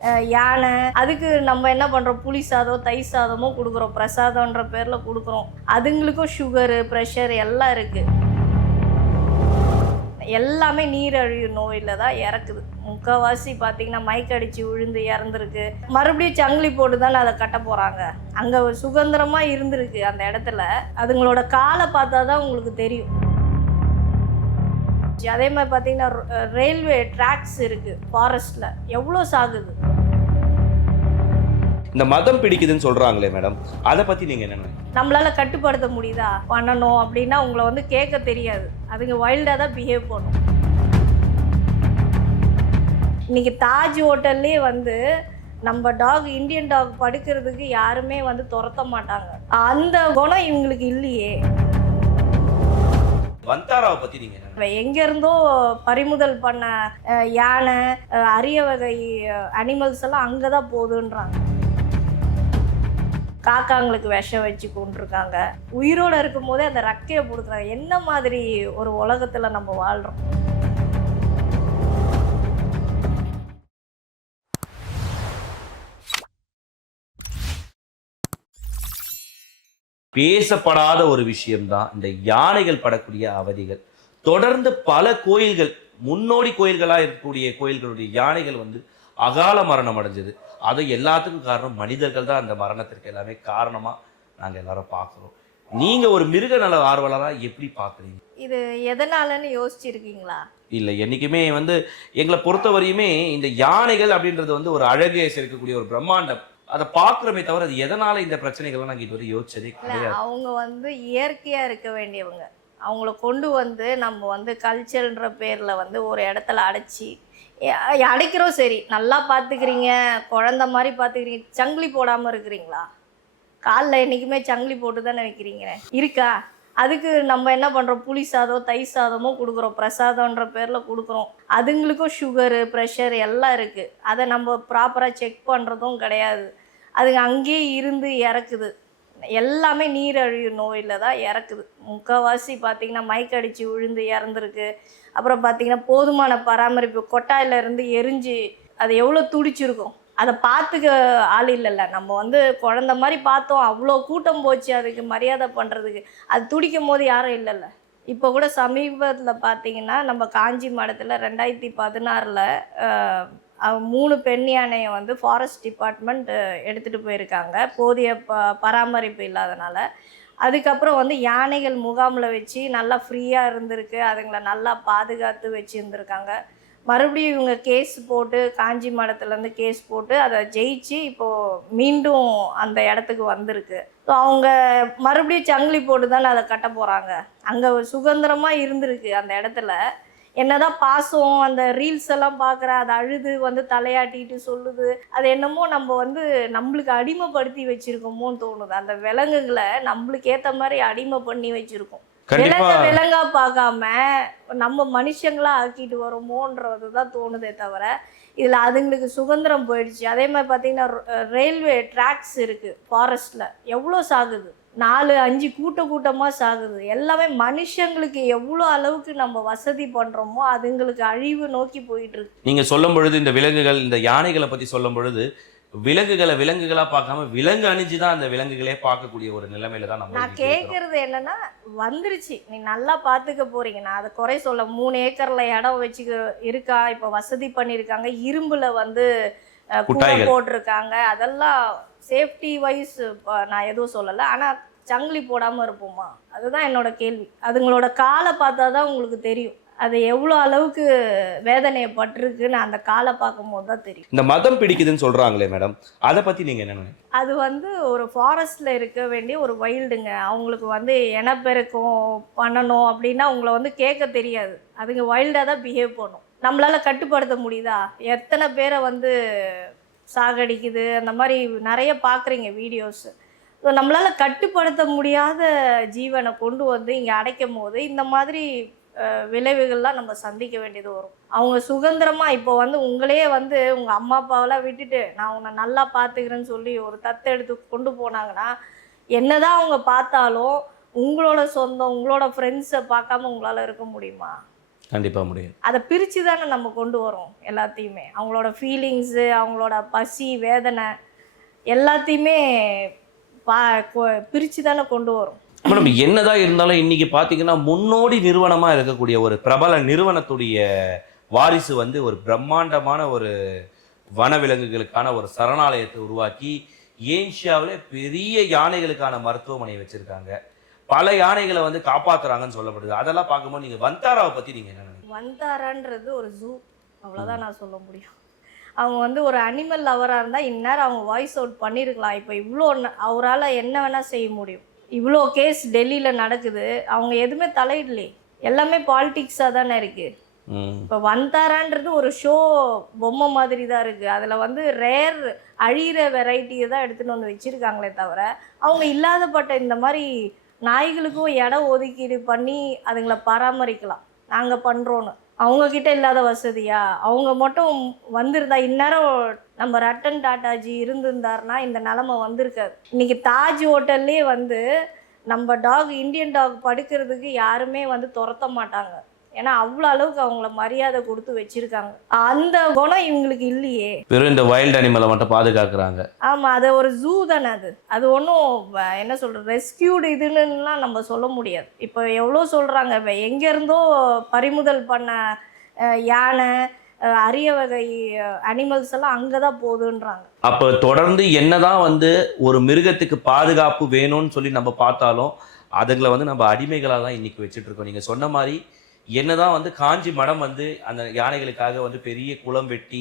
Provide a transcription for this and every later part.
யானை அதுக்கு நம்ம என்ன பண்ணுறோம், புளி சாதம் தயிர் சாதமும் கொடுக்குறோம், பிரசாதம்ன்ற பேரில் கொடுக்குறோம். அதுங்களுக்கும் சுகரு ப்ரெஷர் எல்லாம் இருக்குது. எல்லாமே நீரழிவு நோயில் தான் இறக்குது. முக்கால்வாசி பார்த்தீங்கன்னா மயக்கடிச்சு விழுந்து இறந்துருக்கு. மறுபடியும் சங்கிலி போட்டு தானே அதை கட்ட போகிறாங்க. அங்கே சுதந்திரமாக இருந்திருக்கு அந்த இடத்துல. அதுங்களோட காலை பார்த்தா தான் உங்களுக்கு தெரியும். அதே மாதிரி பார்த்தீங்கன்னா ரயில்வே ட்ராக்ஸ் இருக்குது ஃபாரஸ்ட்டில், எவ்வளோ சாகுது. இந்த மதம் பிடிக்குதுன்னு சொல்கிறாங்களே மேடம், அதை பற்றி நீங்கள் என்ன? நம்மளால் கட்டுப்படுத்த முடியுதா? பண்ணணும் அப்படின்னா உங்களை வந்து கேட்க தெரியாது. அதுங்க வைல்டாக தான் பிஹேவ் பண்ணும். இன்றைக்கி தாஜ் ஹோட்டல்லே வந்து நம்ம டாக், இந்தியன் டாக் படுக்கிறதுக்கு யாருமே வந்து துரத்த மாட்டாங்க. அந்த குணம் இவங்களுக்கு இல்லையே. வந்தாராவை பற்றி நீங்கள் எங்கேருந்தோ பறிமுதல் பண்ண யானை, அரிய வகை அனிமல்ஸ் எல்லாம் அங்கே தான் போகுதுன்றாங்க. காக்காங்களுக்கு விஷம் வச்சு கொண்டிருக்காங்க. உயிரோடு இருக்கும் போதே அந்த ரக்கையை கொடுக்குறாங்க. என்ன மாதிரி ஒரு உலகத்தில் நம்ம வாழ்கிறோம்? பேசப்படாத ஒரு விஷயம்தான் இந்த யானைகள் படக்கூடிய அவதிகள். தொடர்ந்து பல கோயில்கள், முன்னோடி கோயில்களாக இருக்கக்கூடிய கோயில்களுடைய யானைகள் வந்து அகால மரணம் அடைஞ்சது. அது எல்லாத்துக்கும் காரணம் மனிதர்கள் தான். அந்த மரணத்திற்கு எல்லாமே காரணமாக நாங்கள் எல்லாரும் பார்க்குறோம். நீங்கள் ஒரு மிருக நல ஆர்வலராக எப்படி பார்க்குறீங்க? இது எதனாலன்னு யோசிச்சிருக்கீங்களா? இல்லை, என்றைக்குமே வந்து எங்களை பொறுத்தவரையுமே இந்த யானைகள் அப்படின்றது வந்து ஒரு அழகே சேர்க்கக்கூடிய ஒரு பிரம்மாண்டம். அதை பார்க்குறமே தவிர அது எதனால் இந்த பிரச்சனைகள்லாம் நாங்கள் இதுவரை யோசிச்சதே கிடையாது. அவங்க வந்து இயற்கையாக இருக்க வேண்டியவங்க. அவங்கள கொண்டு வந்து நம்ம வந்து கல்ச்சர்ன்ற பேரில் வந்து ஒரு இடத்துல அடைச்சி அடைக்கிறோம். சரி, நல்லா பார்த்துக்கிறீங்க, குழந்த மாதிரி பார்த்துக்கிறீங்க, சங்கிலி போடாமல் இருக்கிறீங்களா? காலில் என்றைக்குமே சங்கிலி போட்டு தானே வைக்கிறீங்க, இருக்கா? அதுக்கு நம்ம என்ன பண்ணுறோம், புளி சாதம் தயிர் சாதமும் கொடுக்குறோம், பிரசாதம்ன்ற பேரில் கொடுக்குறோம். அதுங்களுக்கும் சுகரு ப்ரெஷர் எல்லாம் இருக்குது. அதை நம்ம ப்ராப்பராக செக் பண்ணுறதும் கிடையாது. அதுங்க அங்கேயே இருந்து இறக்குது. எல்லாமே நீரழிவு நோயில் தான் இறக்குது. முக்கால்வாசி பார்த்திங்கன்னா மயக்கடிச்சு விழுந்து இறந்துருக்கு. அப்புறம் பார்த்திங்கன்னா போதுமான பராமரிப்பு, கொட்டாயிலேருந்து எரிஞ்சு அது எவ்வளோ துடிச்சிருக்கும். அதை பார்த்துக்க ஆள் இல்லைல்ல. நம்ம வந்து குழந்த மாதிரி பார்த்தோம், அவ்வளோ கூட்டம் போச்சு அதுக்கு மரியாதை பண்ணுறதுக்கு. அது துடிக்கும் போது யாரும் இல்லைல்ல. இப்போ கூட சமீபத்தில் பார்த்திங்கன்னா நம்ம காஞ்சி மடத்தில் 2016 3 பெண் யானையை வந்து ஃபாரஸ்ட் டிபார்ட்மெண்ட் எடுத்துகிட்டு போயிருக்காங்க, போதிய பராமரிப்பு இல்லாதனால. அதுக்கப்புறம் வந்து யானைகள் முகாமில் வச்சு நல்லா ஃப்ரீயாக இருந்திருக்கு. அதுங்களை நல்லா பாதுகாத்து வச்சுருந்துருக்காங்க. மறுபடியும் இவங்க கேஸ் போட்டு, காஞ்சி மடத்துலேருந்து கேஸ் போட்டு அதை ஜெயிச்சு இப்போது மீண்டும் அந்த இடத்துக்கு வந்திருக்கு. ஸோ அவங்க மறுபடியும் சங்கிலி போட்டு தானே அதை கட்ட போகிறாங்க. அங்கே சுதந்திரமாக இருந்திருக்கு அந்த இடத்துல. என்னதான் பாசம், அந்த ரீல்ஸ் எல்லாம் பார்க்குற, அதை அழுது வந்து தலையாட்டிட்டு சொல்லுது. அது என்னமோ நம்ம வந்து நம்மளுக்கு அடிமைப்படுத்தி வச்சுருக்கோமோன்னு தோணுது. அந்த விலங்குகளை நம்மளுக்கு ஏற்ற மாதிரி அடிமை பண்ணி வச்சுருக்கோம். விலங்கா பார்க்காம நம்ம மனுஷங்களா ஆக்கிட்டு வரோமோன்றது தான் தோணுதே தவிர இதில் அதுங்களுக்கு சுதந்திரம் போயிடுச்சு. அதே மாதிரி பார்த்தீங்கன்னா ரயில்வே ட்ராக்ஸ் இருக்குது ஃபாரஸ்ட்டில், எவ்வளோ சாகுது. 4-5 கூட்டமாக சாகுது. எல்லாமே மனுஷங்களுக்கு எவ்வளோ அளவுக்கு நம்ம வசதி பண்ணுறோமோ அதுங்களுக்கு அழிவு நோக்கி போயிட்டுருக்கு. நீங்கள் சொல்லும் பொழுது இந்த விலங்குகள், இந்த யானைகளை பற்றி சொல்லும் பொழுது விலங்குகளா பார்க்காம விலங்கு அணிஞ்சு தான் அந்த விலங்குகளே பார்க்கக்கூடிய ஒரு நிலைமையில தான் நான் கேட்கறது என்னன்னா, வந்துருச்சு, நீ நல்லா பார்த்துக்க போறீங்க. நான் அதை குறை சொல்ல, 3 ஏக்கர்ல இடம் வச்சுக்க இருக்கா, இப்போ வசதி பண்ணியிருக்காங்க, இரும்புல வந்து போட்டிருக்காங்க, அதெல்லாம் சேஃப்டி வைஸ் நான் எதுவும் சொல்லலை. ஆனால் சங்கிலி போடாமல் இருப்போமா? அதுதான் என்னோட கேள்வி. அதுங்களோட காலை பார்த்தா தான் உங்களுக்கு தெரியும் அது எவ்வளோ அளவுக்கு வேதனையப்பட்டிருக்குன்னு. அந்த காலை பார்க்கும்போது தான் தெரியும். இந்த மதம் பிடிக்குதுன்னு சொல்கிறாங்களே மேடம், அதை பற்றி நீங்கள் என்ன? அது வந்து ஒரு ஃபாரஸ்ட்டில் இருக்க வேண்டிய ஒரு வைல்டுங்க. அவங்களுக்கு வந்து இனப்பெருக்கம் பண்ணணும் அப்படின்னா உங்களை வந்து கேட்க தெரியாது. அதுங்க வைல்டாக தான் பிஹேவ் பண்ணும். நம்மளால் கட்டுப்படுத்த முடியுதா? எத்தனை பேரை வந்து சாகடிக்குது, அந்த மாதிரி நிறைய பார்க்குறீங்க வீடியோஸு. ஸோ நம்மளால் கட்டுப்படுத்த முடியாத ஜீவனை கொண்டு வந்து இங்கே அடைக்கும் போது இந்த மாதிரி விளைவுகள்லாம் நம்ம சந்திக்க வேண்டியது வரும். அவங்க சுதந்திரமாக இப்போ வந்து உங்களையே வந்து உங்கள் அம்மா அப்பாவெல்லாம் விட்டுட்டு நான் உன்னை நல்லா பார்த்துக்கிறேன்னு சொல்லி ஒரு தத்தெடுத்து கொண்டு போனாங்கன்னா, என்னதான் அவங்க பார்த்தாலும் உங்களோட சொந்தம், உங்களோட ஃப்ரெண்ட்ஸை பார்க்காம உங்களால் இருக்க முடியுமா? கண்டிப்பா முடியும். அதை பிரித்து தானே நம்ம கொண்டு வரோம் எல்லாத்தையுமே. அவங்களோட ஃபீலிங்ஸு, அவங்களோட பசி வேதனை எல்லாத்தையுமே பா பிரித்து தானே கொண்டு வரும். மேடம், என்னதான் இருந்தாலும் இன்னைக்கு பார்த்தீங்கன்னா முன்னோடி நிறுவனமாக இருக்கக்கூடிய ஒரு பிரபல நிறுவனத்துடைய வாரிசு வந்து ஒரு பிரம்மாண்டமான ஒரு வனவிலங்குகளுக்கான ஒரு சரணாலயத்தை உருவாக்கி ஏன்ஷியாவிலே பெரிய யானைகளுக்கான மருத்துவமனை வச்சிருக்காங்க. பல யானைகளை வந்து காப்பாத்துறாங்கன்னு சொல்லப்படுது. அதெல்லாம் பார்க்கும்போது நீங்க வந்தாராவை பத்தி நீங்க என்ன நினைக்கிறீங்க? வந்தாரான்றது ஒரு ஜூ, அவ்வளோதான் நான் சொல்ல முடியும். அவங்க வந்து ஒரு அனிமல் லவராக இருந்தால் இந்நேரம் அவங்க வாய்ஸ் அவுட் பண்ணியிருக்கலாம். இப்போ இவ்வளோ அவரால் என்ன வேணால் செய்ய முடியும். இவ்வளோ கேஸ் டெல்லியில் நடக்குது, அவங்க எதுவுமே தலையிடலையே. எல்லாமே பாலிடிக்ஸாக தானே இருக்குது. இப்போ வந்தாரான்றது ஒரு ஷோ பொம்மை மாதிரி தான் இருக்குது. அதில் வந்து ரேர் அழிகிற வெரைட்டியை தான் எடுத்துகிட்டு வந்து வச்சுருக்காங்களே தவிர அவங்க இல்லாதப்பட்ட இந்த மாதிரி நாய்களுக்கும் இடம் ஒதுக்கீடு பண்ணி அதுங்களை பராமரிக்கலாம். நாங்கள் பண்ணுறோன்னு அவங்கக்கிட்ட இல்லாத வசதியா? அவங்க மட்டும் வந்திருந்தா இந்நேரம் நம்ம ரட்டன் டாட்டாஜி இருந்திருந்தாருன்னா இந்த நிலமை வந்திருக்காது. இன்றைக்கி தாஜ் ஹோட்டல்லே வந்து நம்ம டாக், இந்தியன் டாக் படுக்கிறதுக்கு யாருமே வந்து துரத்த மாட்டாங்க. ஏன்னா அவ்வளோ அளவுக்கு அவங்கள மரியாதை கொடுத்து வச்சிருக்காங்க. அந்த குணம் இவங்களுக்கு இல்லையே. வெறும் இந்த வைல்ட் அனிமலை மட்டும் பாதுகாக்கிறாங்க. ஆமாம், அது ஒரு ஜூ தானே. அது ஒன்றும் என்ன சொல்கிறது, ரெஸ்கியூடு இதுன்னுலாம் நம்ம சொல்ல முடியாது. இப்போ எவ்வளோ சொல்கிறாங்க, இப்போ எங்கேருந்தோ பறிமுதல் பண்ண யானை, அரிய வகை அனிமல்ஸ் எல்லாம் அங்கே தான் போகுதுன்றாங்க. அப்போ தொடர்ந்து என்னதான் வந்து ஒரு மிருகத்துக்கு பாதுகாப்பு வேணும்னு சொல்லி நம்ம பார்த்தாலும் அதுங்களை வந்து நம்ம அடிமைகளாக தான் இன்னைக்கு வச்சுட்டு இருக்கோம். நீங்கள் சொன்ன மாதிரி என்னதான் வந்து காஞ்சி மடம் வந்து அந்த யானைகளுக்காக வந்து பெரிய குளம் வெட்டி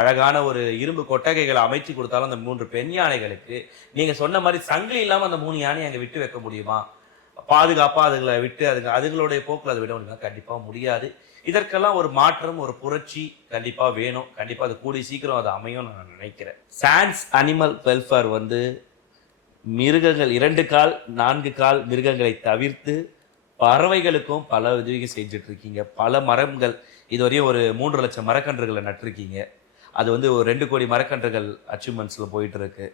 அழகான ஒரு இரும்பு கொட்டகைகளை அமைச்சு கொடுத்தாலும் அந்த 3 பெண் யானைகளுக்கு நீங்க சொன்ன மாதிரி சங்கிலி இல்லாம அந்த 3 யானையை அங்க விட்டு வைக்க முடியுமா? பாதுகாப்பா அதுகளை விட்டு அதுங்களுடைய போக்குல அதை விட முடியுமா? கண்டிப்பா முடியாது. இதற்கெல்லாம் ஒரு மாற்றம், ஒரு புரட்சி கண்டிப்பா வேணும். கண்டிப்பா அது கூடி சீக்கிரம் அது அமையும் நான் நினைக்கிறேன். சான்ஸ் அனிமல் வெல்ஃபேர் வந்து மிருகங்கள் 2 கால் 4 கால் மிருகங்களை தவிர்த்து பறவைகளுக்கும் பல உதவிகள் செஞ்சுட்டு இருக்கீங்க. பல மரங்கள் இதுவரையும் ஒரு 3 லட்சம் மரக்கன்றுகளை நட்டிருக்கீங்க. அது வந்து ஒரு 2 கோடி மரக்கன்றுகள் அச்சீவ்மெண்ட்ஸில் போயிட்டு இருக்கு.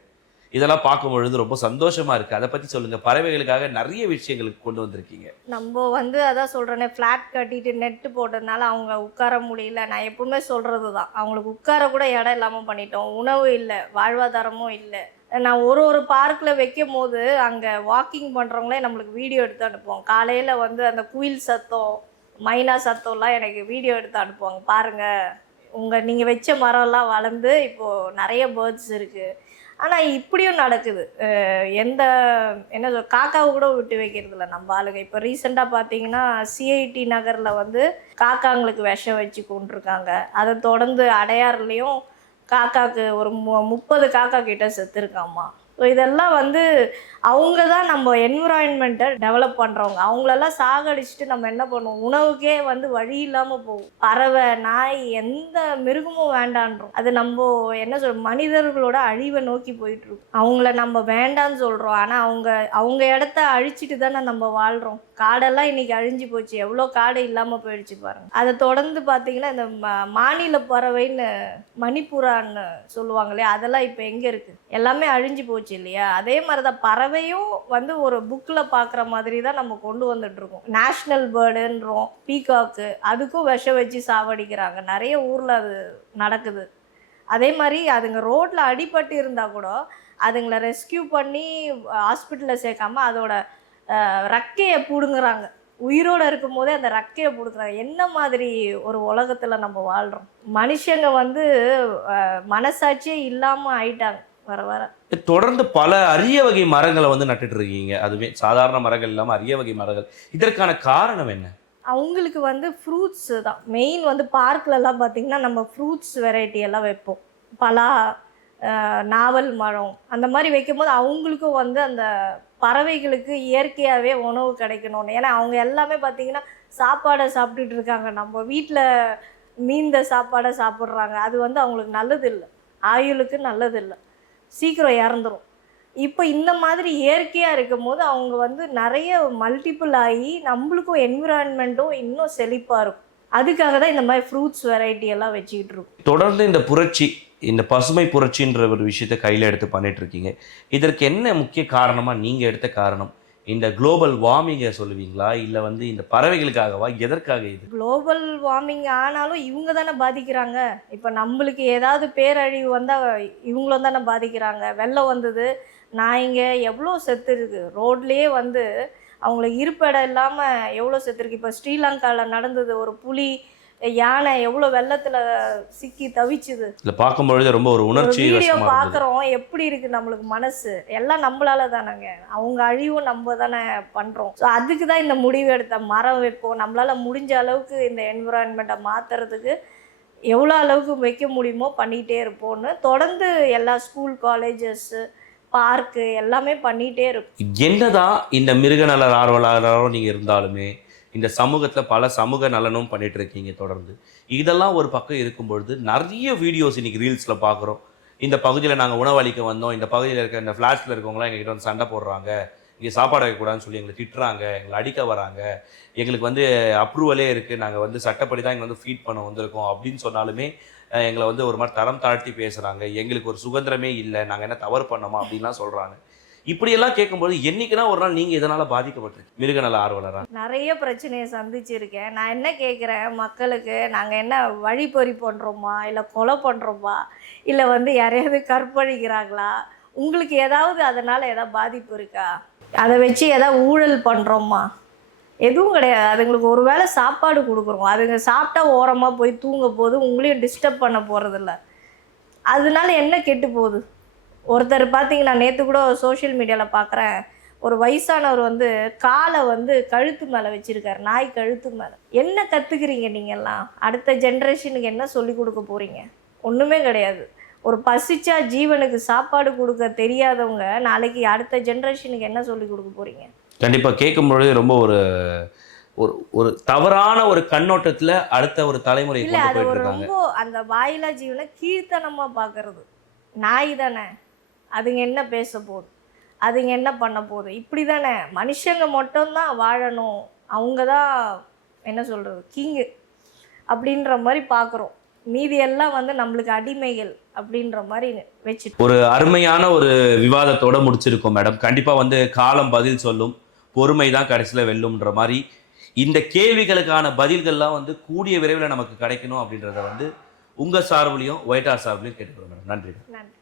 இதெல்லாம் பார்க்கும்பொழுது ரொம்ப சந்தோஷமா இருக்கு. அதை பற்றி சொல்லுங்க. பறவைகளுக்காக நிறைய விஷயங்களுக்கு கொண்டு வந்திருக்கீங்க. நம்ம வந்து அதான் சொல்கிறேனே, ஃப்ளாட் கட்டிட்டு நெட்டு போட்டதுனால அவங்க உட்கார முடியல. நான் எப்பவுமே சொல்கிறது தான், அவங்களுக்கு உட்கார கூட இடம் இல்லாமல் பண்ணிட்டோம். உணவு இல்லை, வாழ்வாதாரமும் இல்லை. நான் ஒரு பார்க்கில் வைக்கும் போது அங்கே வாக்கிங் பண்ணுறவங்களே நம்மளுக்கு வீடியோ எடுத்து அனுப்புவோம். காலையில் வந்து அந்த குயில் சத்தம், மைனா சத்தம்லாம் எனக்கு வீடியோ எடுத்து அனுப்புவாங்க. பாருங்கள், நீங்கள் வச்ச மரம்லாம் வளர்ந்து இப்போது நிறைய பேர்ட்ஸ் இருக்குது. ஆனால் இப்படியும் நடக்குது. என்ன காக்காவை கூட விட்டு வைக்கிறதில்ல நம்ம ஆளுங்க. இப்போ ரீசெண்டாக பார்த்தீங்கன்னா சிஐடி நகரில் வந்து காக்காங்களுக்கு விஷம் வச்சு கொண்டிருக்காங்க. அதை தொடர்ந்து அடையாறுலேயும் காக்காவுக்கு ஒரு 30 காக்கா கிட்ட செத்துருக்காம்மா. ஸோ இதெல்லாம் வந்து அவங்க தான் நம்ம என்விரான்மெண்ட்டை டெவலப் பண்ணுறவங்க. அவங்களெல்லாம் சாகடிச்சுட்டு நம்ம என்ன பண்ணுவோம்? உணவுக்கே வந்து வழி இல்லாமல் போகும். பறவை, நாய், எந்த மிருகமும் வேண்டான்றோம். அது நம்ம என்ன மனிதர்களோட அழிவை நோக்கி போயிட்டுருக்கோம். அவங்கள நம்ம வேண்டான்னு சொல்கிறோம், ஆனால் அவங்க இடத்த அழிச்சிட்டு தானே நம்ம வாழ்கிறோம். காடெல்லாம் இன்றைக்கி அழிஞ்சு போச்சு, எவ்வளோ காடு இல்லாமல் போயிடுச்சு பாருங்கள். அதை தொடர்ந்து பார்த்திங்கன்னா இந்த மாநில பறவைன்னு மணிப்புறான்னு சொல்லுவாங்களே, அதெல்லாம் இப்போ எங்கே இருக்குது? எல்லாமே அழிஞ்சு போச்சு இல்லையா? அதே மாதிரி தான் பறவையும் வந்து ஒரு புக்கில் பார்க்குற மாதிரி தான் நம்ம கொண்டு வந்துட்டுருக்கோம். நேஷ்னல் பேர்டுன்றோம், பீகாக்கு, அதுக்கும் விஷம் வச்சு சாவடிக்கிறாங்க. நிறைய ஊரில் அது நடக்குது. அதே மாதிரி அதுங்க ரோட்டில் அடிபட்டு இருந்தால் கூட அதுங்களை ரெஸ்கியூ பண்ணி ஹாஸ்பிட்டலில் சேர்க்காம அதோட ரக்கையை பிடுங்குறாங்க. உயிரோடு இருக்கும் போதே அந்த ரக்கையை பிடுங்குறாங்க. என்ன மாதிரி ஒரு உலகத்தில் நம்ம வாழ்கிறோம்? மனுஷங்க வந்து மனசாட்சியே இல்லாமல் ஆயிட்டாங்க வர வர. தொடர்ந்து பல அரிய வகை மரங்களை வந்து நட்டுட்டு இருக்கீங்க. அதுவே சாதாரண மரங்கள் இல்லாமல் அரிய வகை மரங்கள். இதற்கான காரணம் என்ன? அவங்களுக்கு வந்து ஃப்ரூட்ஸ் தான் மெயின். வந்து பார்க்லலாம் பார்த்திங்கன்னா நம்ம ஃப்ரூட்ஸ் வெரைட்டி எல்லாம் வைப்போம். பலா, நாவல் மரம் அந்த மாதிரி வைக்கும்போது அவங்களுக்கும் வந்து அந்த பறவைகளுக்கு இயற்கையாகவே உணவு கிடைக்கணும்னு. ஏன்னா அவங்க எல்லாமே பார்த்திங்கன்னா சாப்பாடை சாப்பிட்டுட்டு இருக்காங்க. நம்ம வீட்டில் மீந்த சாப்பாடை சாப்பிட்றாங்க. அது வந்து அவங்களுக்கு நல்லது இல்லை, ஆயுளுக்கு நல்லது இல்லை, சீக்கிரம் இறந்துடும். இப்போ இந்த மாதிரி இயற்கையாக இருக்கும் போது அவங்க வந்து நிறைய மல்டிபிள் ஆகி நம்மளுக்கும் என்விரான்மெண்ட்டும் இன்னும் செழிப்பாக இருக்கும். அதுக்காக தான் இந்த மாதிரி ஃப்ரூட்ஸ் வெரைட்டி எல்லாம் வச்சுக்கிட்டு இருக்கோம். தொடர்ந்து இந்த புரட்சி, இந்த பசுமை புரட்சின்ற ஒரு விஷயத்தை கையில் எடுத்து பண்ணிட்டு இருக்கீங்க. இதற்கு என்ன முக்கிய காரணமாக நீங்கள் எடுத்த காரணம்? இந்த குளோபல் வார்மிங்கை சொல்லுவீங்களா, இல்லை வந்து இந்த பறவைகளுக்காகவா, எதற்காக இது? குளோபல் வார்மிங் ஆனாலும் இவங்க தானே பாதிக்கிறாங்க. இப்போ நம்மளுக்கு ஏதாவது பேரழிவு வந்தால் இவங்களும் தானே பாதிக்கிறாங்க. வெள்ளம் வந்தது, நாய்ங்க எவ்வளோ செத்துருக்கு. ரோட்லேயே வந்து அவங்களுக்கு இருப்பிடம் இல்லாமல் எவ்வளோ செத்துருக்கு. இப்போ ஸ்ரீலங்காவில் நடந்தது, ஒரு புலி யானை எவ்வளோ வெள்ளத்தில் சிக்கி தவிச்சுது. இல்லை பார்க்கும்பொழுது ரொம்ப ஒரு உணர்ச்சி வீடியோ வசமா இருந்தது. பார்க்குறோம், எப்படி இருக்கு நம்மளுக்கு மனசு. எல்லாம் நம்மளால தானேங்க, அவங்க அழிவும் நம்ம தானே பண்ணுறோம். ஸோ அதுக்கு தான் இந்த முடிவு எடுத்த. மரம் வைப்போம், நம்மளால் முடிஞ்ச அளவுக்கு இந்த என்விரான்மெண்ட்டை மாற்றுறதுக்கு எவ்வளோ அளவுக்கு வைக்க முடியுமோ பண்ணிகிட்டே இருப்போம்னு தொடர்ந்து எல்லா ஸ்கூல், காலேஜஸ்ஸு, பார்க்கு எல்லாமே பண்ணிகிட்டே இருக்கும். என்னதான் இந்த மிருகநல ஆர்வலராக நீங்கள் இருந்தாலுமே இந்த சமூகத்தில் பல சமூக நலனும் பண்ணிட்டு இருக்கீங்க தொடர்ந்து. இதெல்லாம் ஒரு பக்கம் இருக்கும் பொழுது நிறைய வீடியோஸ் இன்னைக்கு ரீல்ஸில் பார்க்குறோம். இந்த பகுதியில் நாங்கள் உணவளிக்க வந்தோம், இந்த பகுதியில் இருக்க இந்த ஃப்ளாட்ஸில் இருக்கவங்களாம் எங்ககிட்ட வந்து சண்டை போடுறாங்க, இங்கே சாப்பாடு வைக்கக்கூடாதுன்னு சொல்லி எங்களை திட்டுறாங்க, எங்களை அடிக்க வராங்க, எங்களுக்கு வந்து அப்ரூவலே இருக்குது, நாங்கள் வந்து சட்டப்படி தான் எங்களை வந்து ஃபீட் பண்ண வந்திருக்கோம் அப்படின்னு சொன்னாலுமே எங்களை வந்து ஒரு மாதிரி தரம் தாழ்த்தி பேசுகிறாங்க, எங்களுக்கு ஒரு சுதந்திரமே இல்லை, நாங்கள் என்ன தவறு பண்ணோமா அப்படின்லாம் சொல்கிறாங்க. இப்படியெல்லாம் கேட்கும்போது என்னைக்குன்னா ஒரு நாள் நீங்கள் இதனால் பாதிக்கப்பட்டிருக்கு மிருகநல ஆர்வலராக? நிறைய பிரச்சனையை சந்திச்சிருக்கேன். நான் என்ன கேட்குறேன் மக்களுக்கு, நாங்கள் என்ன வழிப்பறி பண்ணுறோமா, இல்லை கொலை பண்ணுறோமா, இல்லை வந்து யாரையாவது கற்பழிக்கிறாங்களா, உங்களுக்கு ஏதாவது அதனால் ஏதாவது பாதிப்பு இருக்கா, அதை வச்சு ஏதாவது ஊழல் பண்ணுறோமா? எதுவும் கிடையாது. அதுங்களுக்கு ஒரு வேளை சாப்பாடு கொடுக்குறோம், அதுங்க சாப்பிட்டா ஓரமாக போய் தூங்க போது, உங்களையும் டிஸ்டர்ப் பண்ண போகிறதில்ல. அதனால என்ன கெட்டு போகுது? ஒருத்தர் பார்த்தீங்கன்னா, நேற்று கூட சோஷியல் மீடியாவில் பார்க்குறேன், ஒரு வயசானவர் வந்து காலை வந்து கழுத்து மேலே வச்சுருக்காரு, நாய் கழுத்து மேலே. என்ன கற்றுக்குறீங்க நீங்கள்லாம்? அடுத்த ஜென்ரேஷனுக்கு என்ன சொல்லி கொடுக்க போகிறீங்க? ஒன்றுமே கிடையாது. ஒரு பசிச்சா ஜீவனுக்கு சாப்பாடு கொடுக்க தெரியாதவங்க நாளைக்கு அடுத்த ஜென்ரேஷனுக்கு என்ன சொல்லி கொடுக்க போகிறீங்க? கண்டிப்பாக கேட்கும்பொழுது ரொம்ப ஒரு ஒரு ஒரு தவறான ஒரு கண்ணோட்டத்தில் அடுத்த ஒரு தலைமுறை இல்லை, கொண்டு அது போயிட்டு ஒரு இருக்காங்க. ரொம்ப அந்த வாயிலா ஜீவனை கீழ்த்தனமாக பார்க்கறது. நாய் தானே, அதுங்க என்ன பேச போகுது, அதுங்க என்ன பண்ண போகுது? இப்படி தானே மனுஷங்க மட்டும்தான் வாழணும், அவங்க தான் என்ன சொல்கிறது கிங்கு அப்படின்ற மாதிரி பார்க்குறோம். மீதி எல்லாம் வந்து நம்மளுக்கு அடிமைகள் அப்படின்ற மாதிரி வச்சுட்டு ஒரு அருமையான ஒரு விவாதத்தோட முடிச்சிருக்கோம் மேடம். கண்டிப்பாக வந்து காலம் பதில் சொல்லும், பொறுமை தான் கடைசியில் வெல்லும்ன்ற மாதிரி இந்த கேள்விகளுக்கான பதில்கள்லாம் வந்து கூடிய விரைவில் நமக்கு கிடைக்கணும் அப்படின்றத வந்து உங்கள் சார்புலையும் ஒயிட்டார் சார்புலையும் கேட்டுக்கிறோம் மேடம். நன்றி. நன்றி.